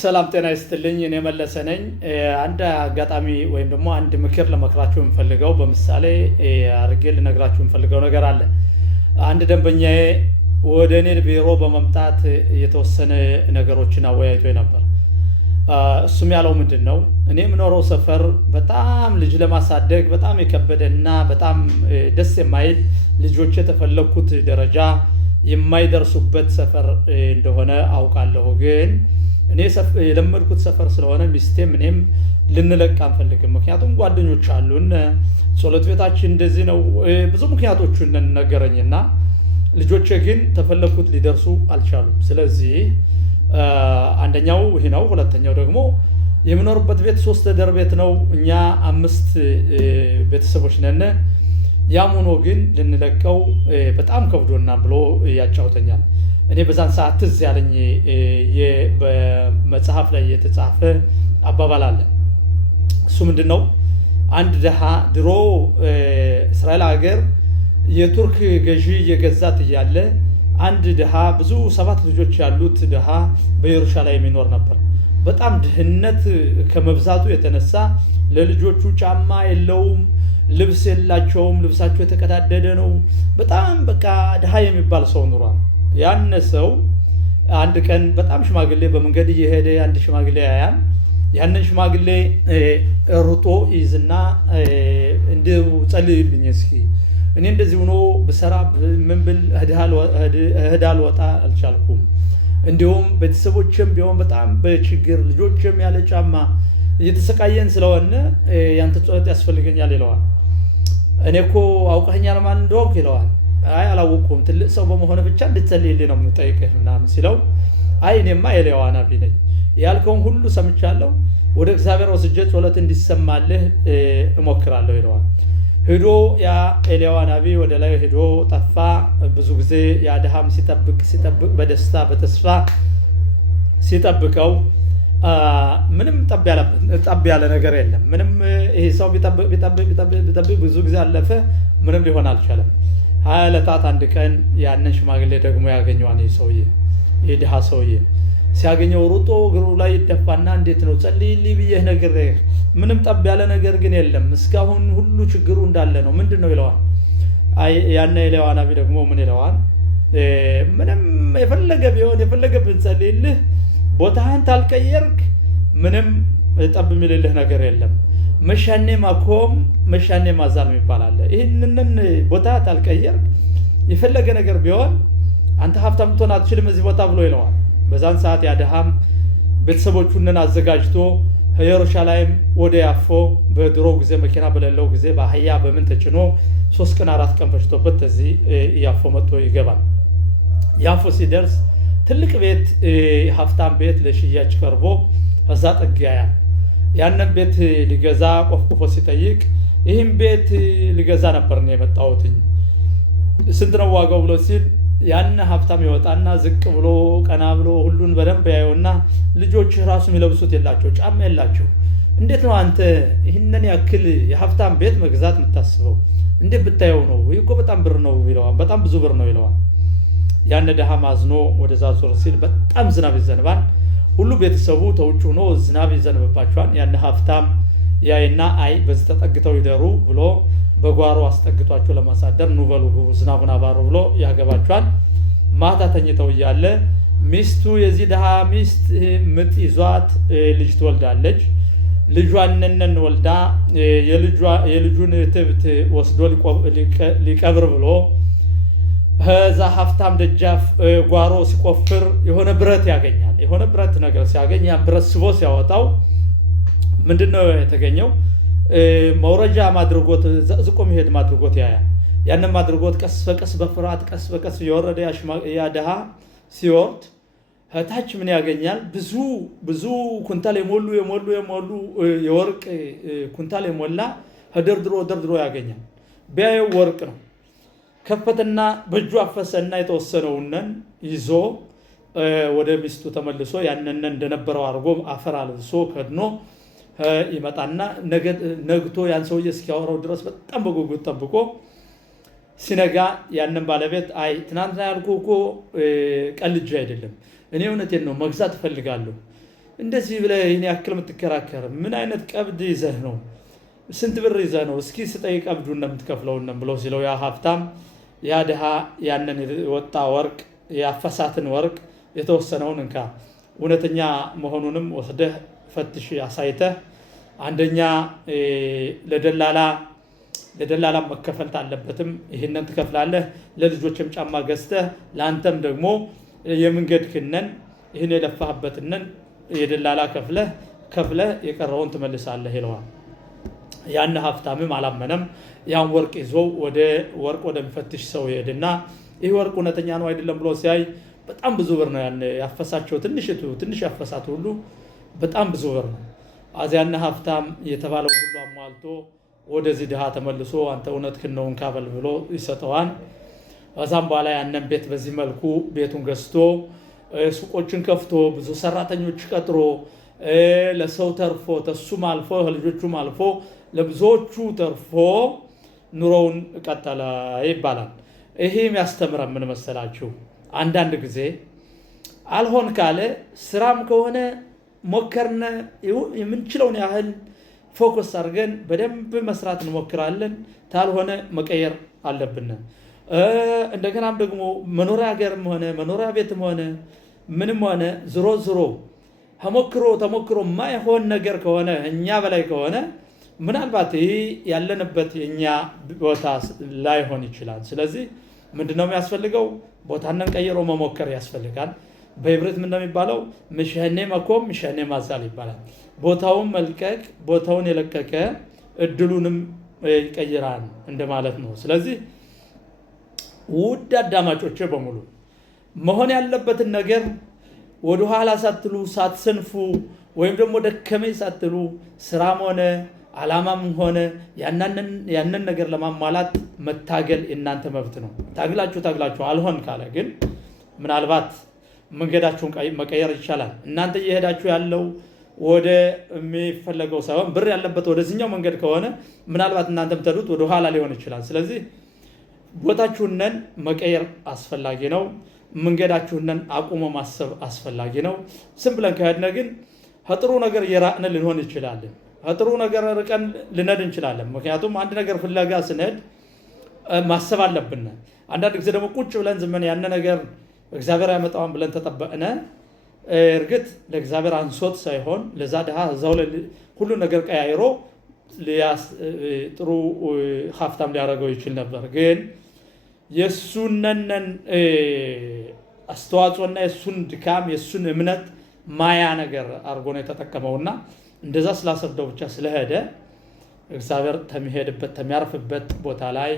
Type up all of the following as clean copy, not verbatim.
ሰላም ጤና ይስጥልኝ። እኔ መለሰ ነኝ። አንድ አጋጣሚ ወይም ደግሞ አንድ ምክር ለመክራችሁ የምፈልገው በምሳሌ አድርጌ ልነግራችሁ የምፈልገው ነገር አለ። አንድ ደንበኛዬ ወደ እኔ ቢሮ በመምጣት የተወሰነ ነገሮችን አወያይቶ ነበር። እሱም ያለው ምንድን ነው፣ እኔ የምኖረው ሰፈር በጣም ልጅ ለማሳደግ በጣም የከበደና በጣም ደስ የማይል ልጆች የተፈለኩት ደረጃ የማይደርሱበት ሰፈር እንደሆነ አውቃለሁ። ግን እኔ የለመድኩት ሰፈር ስለሆነ ሚስቴም እኔም ልንለቅ አንፈልግም። ምክንያቱም ጓደኞች አሉን፣ ጸሎት ቤታችን እንደዚህ ነው፣ ብዙ ምክንያቶቹን ነገረኝና ልጆቼ ግን ተፈለኩት ሊደርሱ አልቻሉም። ስለዚህ አንደኛው ይሄ ነው። ሁለተኛው ደግሞ የምኖርበት ቤት 3 ደር ቤት ነው። እኛ 5 ቤተሰቦች ነን። ያም ሆኖ ግን ልንለቀው በጣም ከብዶና ብሎ ያጫውተኛል። እኔ በዛን ሰዓት ትዝ ያለኝ በመጽሐፍ ላይ የተጻፈ አባባል አለ። እሱ ምንድን ነው? አንድ ድሃ ድሮ እስራኤል ሀገር የቱርክ ገዢ የገዛት እያለ አንድ ድሃ ብዙ 7 ልጆች ያሉት ድሃ በኢየሩሳሌም ይኖር ነበር። በጣም ድህነት ከመብዛቱ የተነሳ ለልጆቹ ጫማ የለውም፣ ልብስ የላቸውም፣ ልብሳቸው የተቀዳደደ ነው። በጣም በቃ ድሃ የሚባል ሰው ኑሯል። ያን ሰው አንድ ቀን በጣም ሽማግሌ በመንገድ እየሄደ አንድ ሽማግሌ ያያን። ያንን ሽማግሌ ሩጦ ይዝና እንደው ጸልይልኝ እስኪ፣ እኔ እንደዚህ ሆኖ ብሰራ ምን ብል እህዳ ልወጣ አልቻልኩም፣ እንዲሁም ቤተሰቦችም ቢሆን በጣም በችግር ልጆችም ያለ ጫማ እየተሰቃየን ስለሆነ ያንተ ጸሎት ያስፈልገኛል ይለዋል። እኔ እኮ አውቀኸኛል ማን እንደሆንኩ ይለዋል። አይ አላወቅኩም፣ ትልቅ ሰው በመሆነ ብቻ እንድትጸልይልኝ ነው የምጠይቅህ ምናምን ሲለው፣ አይ እኔማ ኤልያው ሐናቢ ነኝ፣ ያልከውን ሁሉ ሰምቻለሁ፣ ወደ እግዚአብሔር ወስጄ ጸሎት እንዲሰማልህ እሞክራለሁ ይለዋል። ሄዶ ያ ኤልያው ሐናቢ ወደ ላይ ሄዶ ጠፋ። ብዙ ጊዜ ያ ድሃም ሲጠብቅ በደስታ በተስፋ ሲጠብቀው ምንም ጠብ ያለ ነገር የለም። ምንም ይሄ ሰው ቢጠብቅ ብዙ ጊዜ አለፈ፣ ምንም ሊሆን አልቻለም። 20 ዕለታት አንድ ቀን ያንን ሽማግሌ ደግሞ ያገኘዋል። ይህ ድሃ ሰውዬ ሲያገኘው ሩጦ እግሩ ላይ ይደፋና እንዴት ነው ጸልይልኝ ብዬህ ነግሬህ ምንም ጠብ ያለ ነገር ግን የለም፣ እስካሁን ሁሉ ችግሩ እንዳለ ነው፣ ምንድን ነው ይለዋል። ያን ኤልያው ሐናቢ ደግሞ ምን ይለዋል? ምንም የፈለገ ቢሆን የፈለገ ብንጸልይልህ ቦታህን ታልቀየርክ ምንም ጠብ የሚልልህ ነገር የለም። መሻኔ ማኮም መሻኔ ማዛል ይባላል። ይህንን ቦታ ታልቀየርክ የፈለገ ነገር ቢሆን አንተ ሀብታም ልትሆን አትችልም እዚህ ቦታ ብሎ ይለዋል። በዛን ሰዓት ያድሃም ቤተሰቦቹንን አዘጋጅቶ ኢየሩሳሌም ወደ ያፎ በድሮ ጊዜ መኪና በሌለው ጊዜ በአህያ በምን ተጭኖ 3 ቀን 4 ቀን ፈጅቶበት እዚህ ያፎ መጥቶ ይገባል። ያፎ ሲደርስ ትልቅ ቤት ሀብታም ቤት ለሽያጭ ቀርቦ እዛ ጠግያያል። ያንን ቤት ሊገዛ ቆፍቆፎ ሲጠይቅ ይህም ቤት ሊገዛ ነበር ነው የመጣሁትኝ፣ ስንት ነው ዋጋው ብሎ ሲል ያን ሀብታም ይወጣና ዝቅ ብሎ ቀና ብሎ ሁሉን በደንብ ያየውና ልጆች ራሱ የሚለብሱት የላቸው፣ ጫማ የላቸው፣ እንዴት ነው አንተ ይህንን ያክል የሀብታም ቤት መግዛት የምታስበው? እንዴት ብታየው ነው? ይህ እኮ በጣም ብር ነው ይለዋል። በጣም ብዙ ብር ነው ይለዋል። ያን ድሃ ማዝኖ ወደዛ ዞር ሲል በጣም ዝናብ ይዘንባል። ሁሉ ቤተሰቡ ተውጭ ሆኖ ዝናብ ይዘንብባቸዋል። ያን ሀብታም ያይና አይ በዚህ ተጠግተው ይደሩ ብሎ በጓሮ አስጠግቷቸው ለማሳደር ኑ በሉ ዝናቡን አባሩ ብሎ ያገባቸዋል። ማታ ተኝተው እያለ ሚስቱ የዚህ ድሃ ሚስት ምጥ ይዟት ልጅ ትወልዳለች። ልጇን ወልዳ የልጁን ትብት ወስዶ ሊቀብር ብሎ ከዛ ሀብታም ደጃፍ ጓሮ ሲቆፍር የሆነ ብረት ያገኛል። የሆነ ብረት ነገር ሲያገኝ ያን ብረት ስቦ ሲያወጣው ምንድነው የተገኘው? መውረጃ ማድረጎት ዘቅዝቆ መሄድ ማድረጎት ያያል። ያንን ማድረጎት ቀስ በቀስ በፍርሃት ቀስ በቀስ የወረደ ያ ድሃ ሲወርድ ታች ምን ያገኛል? ብዙ ኩንታል የሞሉ የወርቅ ኩንታል የሞላ ደርድሮ ያገኛል። ቢያየው ወርቅ ነው። ከፈተና በእጁ አፈሰና የተወሰነውንን ይዞ ወደ ሚስቱ ተመልሶ ያንን እንደነበረው አድርጎ አፈር አልብሶ ከድኖ ይመጣና ነግቶ ያን ሰውዬ እስኪያወራው ድረስ በጣም በጉጉት ጠብቆ ሲነጋ ያንን ባለቤት አይ ትናንትና ያልኩህ እኮ ቀልጄ አይደለም፣ እኔ እውነቴን ነው መግዛት እፈልጋለሁ እንደዚህ ብለህ ይህን ያክል የምትከራከር ምን አይነት ቀብድ ይዘህ ነው? ስንት ብር ይዘህ ነው? እስኪ ስጠይ ቀብዱን እንደምትከፍለውን ብሎ ሲለው ያ ሀብታም ያ ድሃ ያንን የወጣ ወርቅ ያፈሳትን ወርቅ የተወሰነውን እንካ እውነተኛ መሆኑንም ወስደህ ፈትሽ አሳይተህ አንደኛ ለደላላ መከፈል አለበትም ይሄንን ትከፍላለህ። ለልጆችም ጫማ ገዝተህ ለአንተም ደግሞ የመንገድ ክነን ይሄን የለፋህበትነን የደላላ ከፍለህ የቀረውን ትመልሳለህ ይለዋል። ያን ሀብታምም አላመነም። ያን ወርቅ ይዞ ወርቅ ወደሚፈትሽ ሰው ይሄድና ይህ ወርቅ እውነተኛ ነው አይደለም ብሎ ሲያይ በጣም ብዙ ብር ነው ያፈሳቸው ትንሽ ያፈሳት ሁሉ በጣም ብዙ ብር ነው። አዚያና ሀብታም የተባለው ሁሉ አሟልቶ ወደዚህ ድሃ ተመልሶ አንተ እውነትህን ነው እንካበል ብሎ ይሰጠዋል። ከዛም በኋላ ያንን ቤት በዚህ መልኩ ቤቱን ገዝቶ ሱቆችን ከፍቶ ብዙ ሰራተኞች ቀጥሮ ለሰው ተርፎ ተሱም አልፎ ልጆቹም አልፎ ለብዙዎቹ ተርፎ ኑሮውን ቀጠለ ይባላል። ይሄ የሚያስተምረን ምን መሰላችሁ? አንዳንድ ጊዜ አልሆን ካለ ስራም ከሆነ ሞከርነ የምንችለውን ያህል ፎከስ አድርገን በደንብ መስራት እንሞክራለን። ታልሆነ መቀየር አለብን። እንደገናም ደግሞ መኖሪያ ሀገርም ሆነ መኖሪያ ቤትም ሆነ ምንም ሆነ ዝሮ ተሞክሮ የማይሆን ነገር ከሆነ እኛ በላይ ከሆነ ምናልባት ይህ ያለንበት የእኛ ቦታ ላይሆን ይችላል። ስለዚህ ምንድነው የሚያስፈልገው? ቦታንን ቀይሮ መሞከር ያስፈልጋል። በህብረት ምን እንደሚባለው ምሽህኔ መኮም ምሽህኔ ማዛል ይባላል። ቦታውን መልቀቅ፣ ቦታውን የለቀቀ እድሉንም ይቀይራል እንደማለት ነው። ስለዚህ ውድ አዳማጮቼ በሙሉ መሆን ያለበትን ነገር ወደ ኋላ ሳትሉ ሳትሰንፉ ወይም ደግሞ ደከመኝ ሳትሉ ስራም ሆነ አላማም ሆነ ያንን ነገር ለማሟላት መታገል የእናንተ መብት ነው። ታግላችሁ አልሆን ካለ ግን ምናልባት መንገዳችሁን መቀየር ይቻላል። እናንተ እየሄዳችሁ ያለው ወደ የሚፈለገው ሳይሆን ብር ያለበት ወደዚህኛው መንገድ ከሆነ ምናልባት እናንተ የምትሄዱት ወደ ኋላ ሊሆን ይችላል። ስለዚህ ቦታችሁን መቀየር አስፈላጊ ነው። መንገዳችሁን አቁሞ ማሰብ አስፈላጊ ነው። ዝም ብለን ከሄድን ግን ጥሩ ነገር እየራቅን ልንሆን እንችላለን። ጥሩ ነገር ርቀን ልንሄድ እንችላለን። ምክንያቱም አንድ ነገር ፍለጋ ስንሄድ ማሰብ አለብን። አንዳንድ ጊዜ ደግሞ ቁጭ ብለን ዝም ያን ነገር እግዚአብሔር ያመጣውን ብለን ተጠበቅነ እርግጥ ለእግዚአብሔር አንሶት ሳይሆን ለዛ ድሃ እዛው ሁሉ ነገር ቀያይሮ ጥሩ ሀብታም ሊያደርገው ይችል ነበር። ግን የሱነን አስተዋጽኦና የሱን ድካም የሱን እምነት ማያ ነገር አድርጎ ነው የተጠቀመውና እንደዛ ስላሰብደው ብቻ ስለሄደ እግዚአብሔር ተሚሄድበት ተሚያርፍበት ቦታ ላይ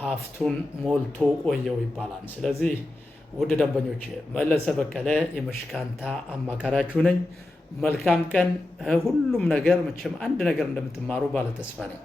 ሀብቱን ሞልቶ ቆየው ይባላል። ስለዚህ ውድ ደንበኞች መለሰ በቀለ የመሽካንታ አማካሪያችሁ ነኝ። መልካም ቀን። ሁሉም ነገር መቼም አንድ ነገር እንደምትማሩ ባለ ተስፋ ነኝ።